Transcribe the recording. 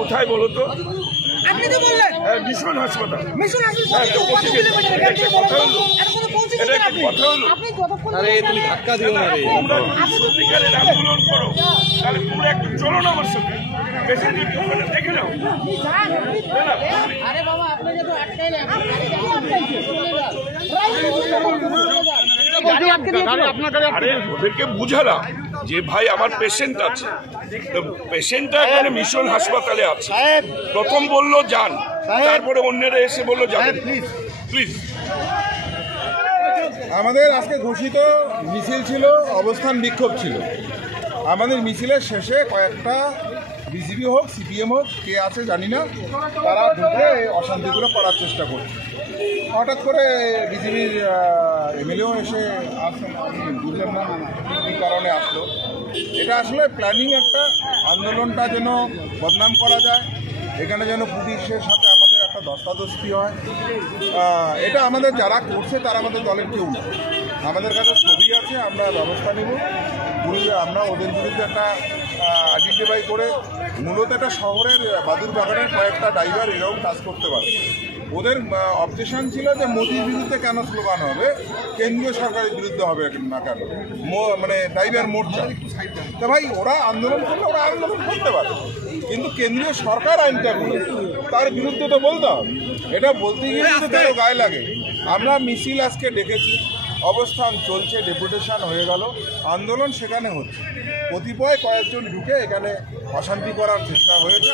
কোথায় বলো তো? আপনি তো বললেন মিশন হাসপাতাল। মিশন হাসপাতাল কথা হলো। আরে তুমি ধাক্কা দিও না রে। তোমরা সত্যিকারের আন্দোলন করো তাহলে তোমরা একটু চলো না আমার সঙ্গে। পেশেন্টের ওখানে দেখে নাও। আরে বাবা আপনাকে তো আটকাইলে ওদেরকে বুঝালাম যে ভাই আমার পেশেন্ট আছে, পেশেন্টটা এখানে মিশন হাসপাতালে আছে। প্রথম বললো যান, তারপরে অন্যরা এসে বললো যাবেন। প্লিজ আমাদের আজকে ঘোষিত মিছিল ছিল, অবস্থান বিক্ষোভ ছিল। আমাদের মিছিলের শেষে কয়েকটা বিজেপি হোক সিপিএম হোক কে আছে জানি না, তারা ঢুকে অশান্তিগুলো করার চেষ্টা করছে। হঠাৎ করে বিজেপির এমএলএও এসে আসেন, বুঝলেন না কী কারণে আসলো। এটা আসলে প্ল্যানিং একটা, আন্দোলনটা যেন বদনাম করা যায়, এখানে যেন পুলিশের সাথে আমাদের একটা ধস্তাধস্তি হয়। এটা আমাদের যারা করছে তারা আমাদের দলের কেউ না। আমাদের কাছে ছবি আছে, আমরা ব্যবস্থা নেব। আমরা ওদের বিরুদ্ধে একটা আইডেন্টিফাই করে, মূলত একটা শহরের বাদুর বাগানের কয়েকটা ড্রাইভার এরকম কাজ করতে পারে। ওদের অবজেকশন ছিল যে মোদির বিরুদ্ধে কেন স্লোগান হবে, কেন্দ্রীয় সরকারের বিরুদ্ধে হবে না কেন, মানে ড্রাইভার মোর্চা। তো ভাই ওরা আন্দোলন করলে ওরা আন্দোলন করতে পারে, কিন্তু কেন্দ্রীয় সরকার আইনটা করে তার বিরুদ্ধে তো বলতে হবে। এটা বলতে গিয়ে তার গায়ে লাগে। আমরা মিছিল আজকে ডেকেছি, অবস্থান চলছে, ডেপুটেশন হয়ে গেল, আন্দোলন সেখানে হচ্ছে। কতিপয় কয়েকজন ঢুকে এখানে অশান্তি করার চেষ্টা হয়েছে।